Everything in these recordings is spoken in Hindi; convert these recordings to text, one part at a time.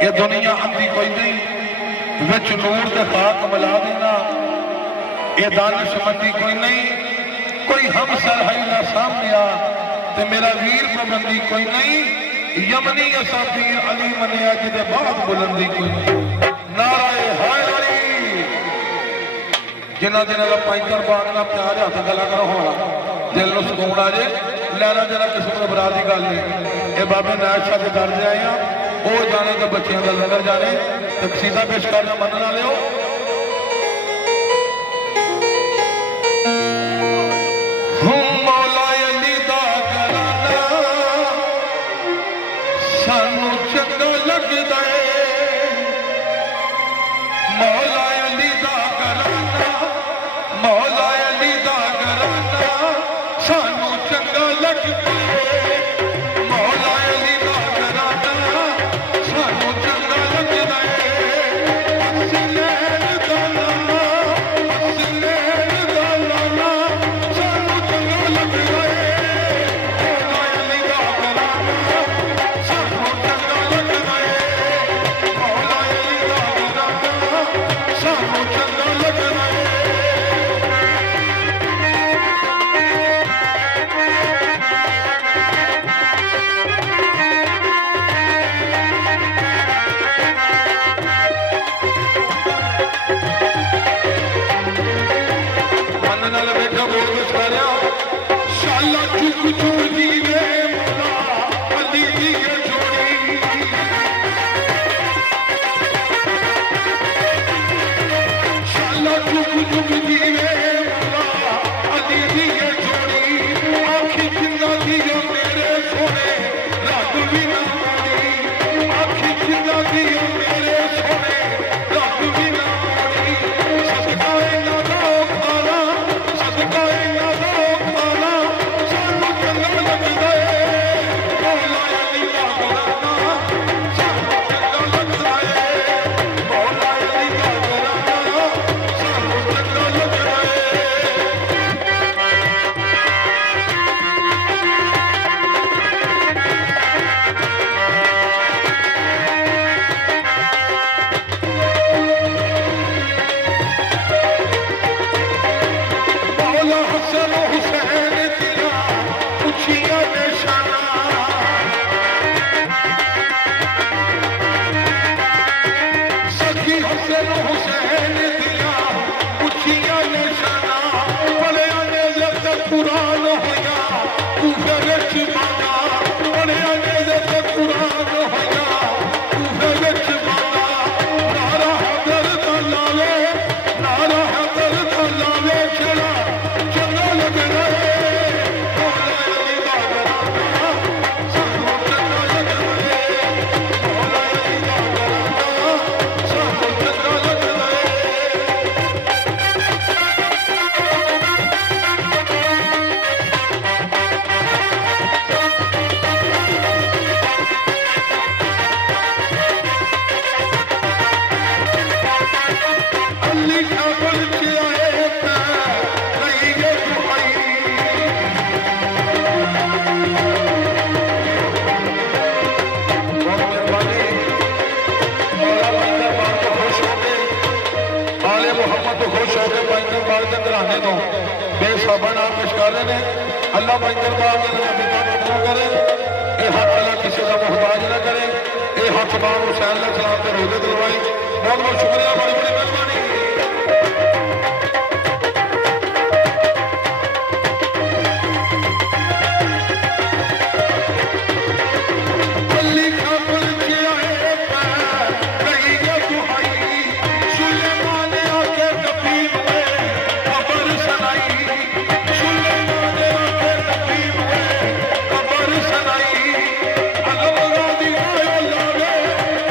ये दुनिया आंदी कोई नहीं, विच नूर दे खाक मिला देना। ये दानिश मंदी कोई नहीं, कोई हम सर है ना सामने आ, ते मेरा वीर पाबंदी कोई नहीं। यमनी असाफीर अली मनिया जिदे बाद बुलंदी कोई नहीं। नाराए हाय अली जिन्ना जिन्ना का पैंतर बाग ना प्यार हथ गला करो होना दिल में सुकून आ जाए। लैना जरा किस्म के बरा की गल नहीं। ये बाबे नायब शाह के दर से आए हैं, वो जाने तो बच्चियों का लंगर जाने तो कसीदा पेश करना मन ना लियो। मौला अली दा घराना सानू चंगा लगदा है। मौला अली दा घराना, मौला अली दा घराना सानू चंगा लगदा है। मौला अली दा घराना सानू चंगा लगदा है। हसनैन दा लाला, हसनैन दा लाला सानू चंगा लगदा है। मौला अली दा घराना सानू चंगा लगदा है। मौला अली दा घराना सानू चंगा लगदा है। मन नाल बैठा बोल कुछ कर रहा शाला चुक चोरी वे मौला अली दी ये जोड़ी। शाला चुक चुक दी वे मौला अली दी ये जोड़ी। आखी जिन्ना दिया मेरे सोने रब भी ना मोड़ी। आखी जिन्ना दिया मेरे सोने रब भी ना मोड़ी। सदका इन्ना दा खाना, सदका इन्ना दा खाना सानू चंगा लगदा है। मौला अली दा घराना सानू चंगा लगदा है। मौला अली दा घराना सानू चंगा लगदा है। मौला हसन हुसैन दिया उचिया निशाना। सखी हसन हुसैन दिया उचिया निशाना। बड़िया ने जब कुरान होया कूफे विच बाना। बड़िया ने जब कुरान होया कूफे विच बाना। नारा हैदर दा लावे, नारा हैदर दा लावे चला चंगा लगदा है। मौला अली दा घराना सानू चंगा लगदा है। मौला अली दा घराना सानू चंगा लगदा है। अली काबल च आए पैर लईए दुआई। बहुत मेहरबानी मौला पैंतर बाग तो खुश हो के आले मुहम्मद तो खुश हो के पैंतर बाग के घराने तो बेसबा नाम पेश कर रहे हैं। अल्लाह पैंतर बाग के नबी का पूरा करे। ये हक अल्लाह किसी का मुहताज न करे। ये हक बाग हुसैन अलैहिस्सलाम के रोज़े दिलवाई। बहुत बहुत शुक्रिया, बड़ी बड़ी मेहरबानी। अली काबल च आए पैर लईए दुआई। सुलेमान आके नबीब ने खबर सुनाई। सुलेमान आके नबीब ने खबर सुनाई। अलमगादी माया लावे,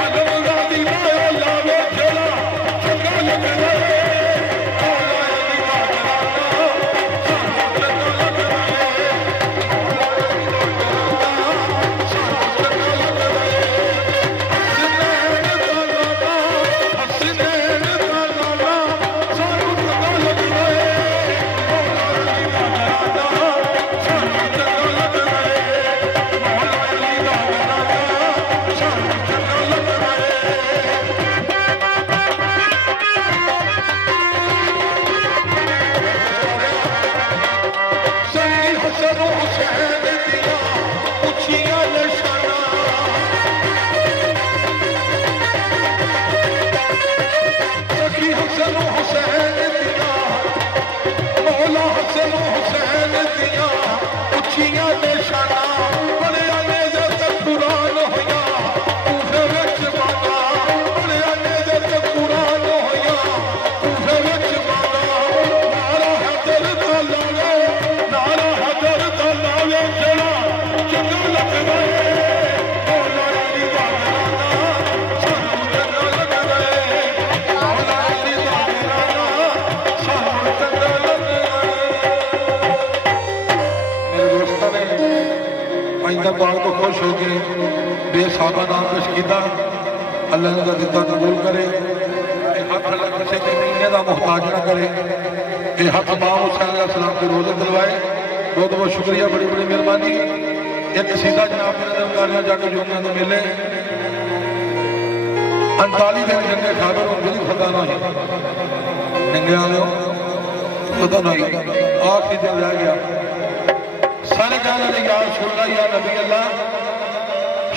अलमगादी माया लावे चला चंगा लगदा मदीना पाक तो खुश हो के बेसाबा नाम पेश किया। अल्लाह ने दिता कबूल करे। हाथ अल्लाह किसी के महीने का मुहताज ना करे। ये हाथ इमाम हुसैन अलैहिस्सलाम के रोजे दिलवाए। बहुत बहुत शुक्रिया, बड़ी बड़ी मेहरबानी। एक सीधा जनाब के दरबार जाके जो उन्होंने मिले 39 दिन जंगे खैबर होंगे जी पता नहीं नंगे आलो पता नहीं आखिरी दिन रह गया। सारे कहने या रसूल अल्लाह या नबी अल्लाह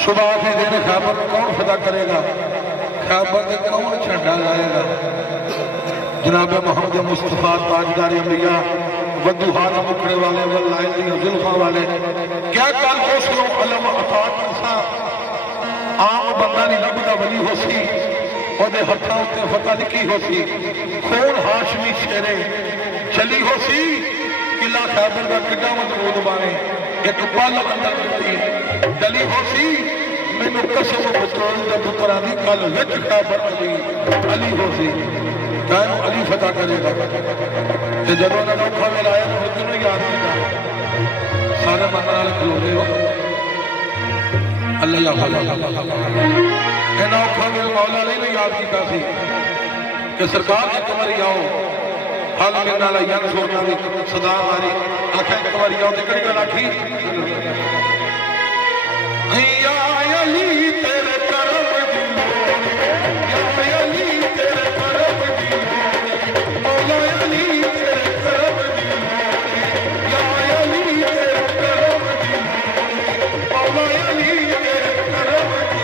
सुबह आखिरी दिन खैबर कौन फतह करेगा, खैबर में कौन झंडा लाएगा। जनाब मोहम्मद मुस्तफा ताजदार अंबिया वदुहान मुखड़े वाले जुल्फा वाले क्या कल उसको अलम अता सा आम बंदा नहीं लभदा वली हो सी ओदे हत्थां उत्ते फतह लिखी हो सी खून हाशमी शेरे चली हो सी किला खैबर का किड्डा मजबूत बने एक पल अंदर डली हो सी मैनू कसम बतौर दे पुत्रा दी कल विच खैबर अली हो सी कहूं अली फतह करेगा। तो जब उन्होंने औखा वेला आया तो उन्होंने याद किया सारे मन नाल खलोते हो अल्लाह इन्होंने औखा वेल मौला ने याद किया कि सरकार एक बारी आओ हल मेरे नाल यन सोना भी सदा मारी आखिर एक बारी आओ तो कड़ी गल आखी या अली तेरे करम दी या अली तेरे करम दी मौला अली तेरे करम दी या अली तेरे करम दी मौला अली तेरे करम दी।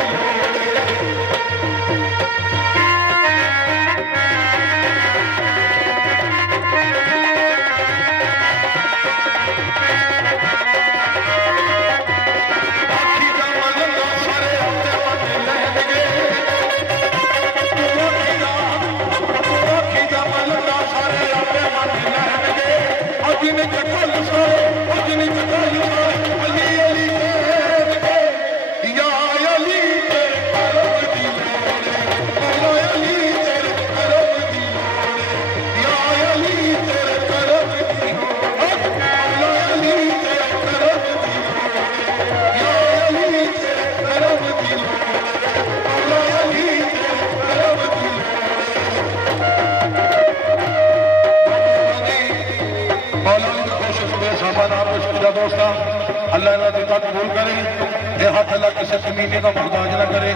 अल्लाह ना दिता कबूल करे। ये हाथ अल्लाह किसी कमीने का मुहताज ना करे।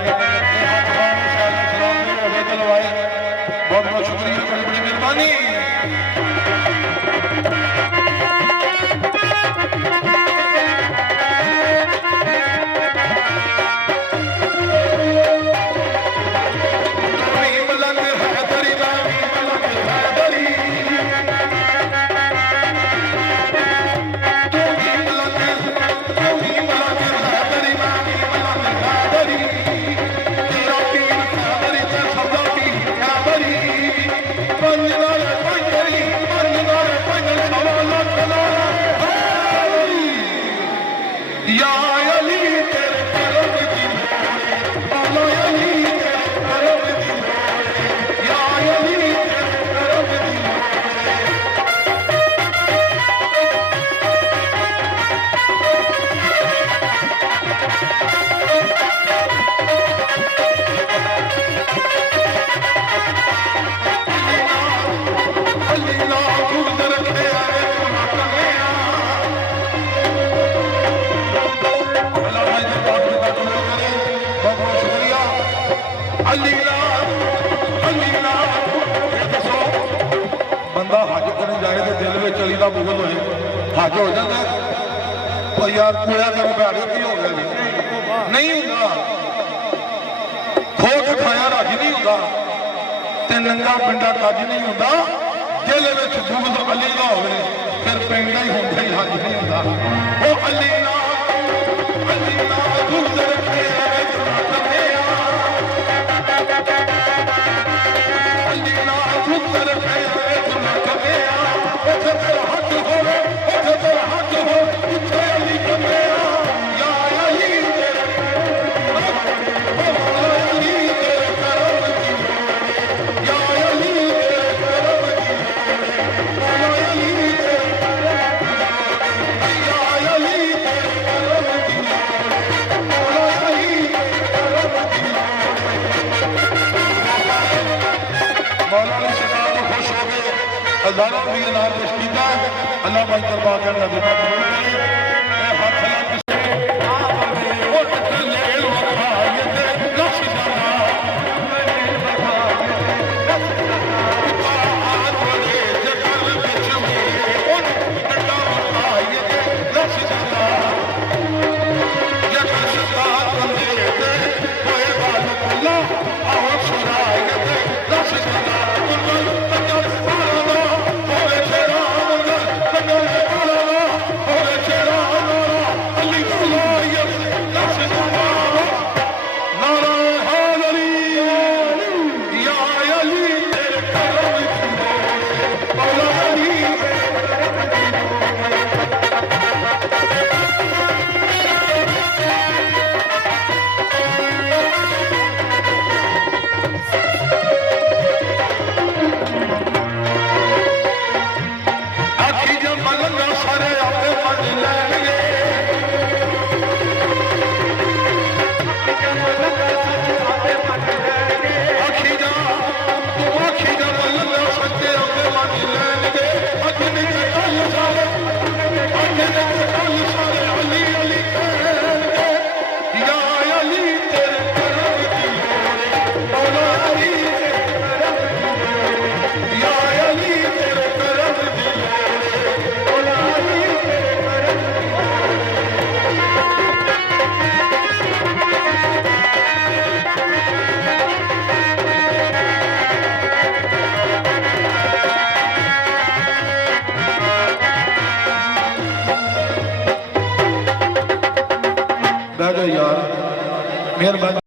बहुत बहुत शुक्रिया, बड़ी बड़ी मेहरबानी। बंदा हज करने जाए तो दिल में चली का मुगल होए हज हो जाता यार कोया कर बैठे की हो गया नहीं होगा खो के खाया रज नहीं होगा ते नंगा पिंडा कज नहीं होता दिल में बुगद अली का हो फिर पिंडा ही होता ही हज नहीं होता वो अली ना बुगद रखे हजारों भी अनार पेश किया अल्लाह भाई दरबार के नबी का हाथ लग यार मेहरबानी।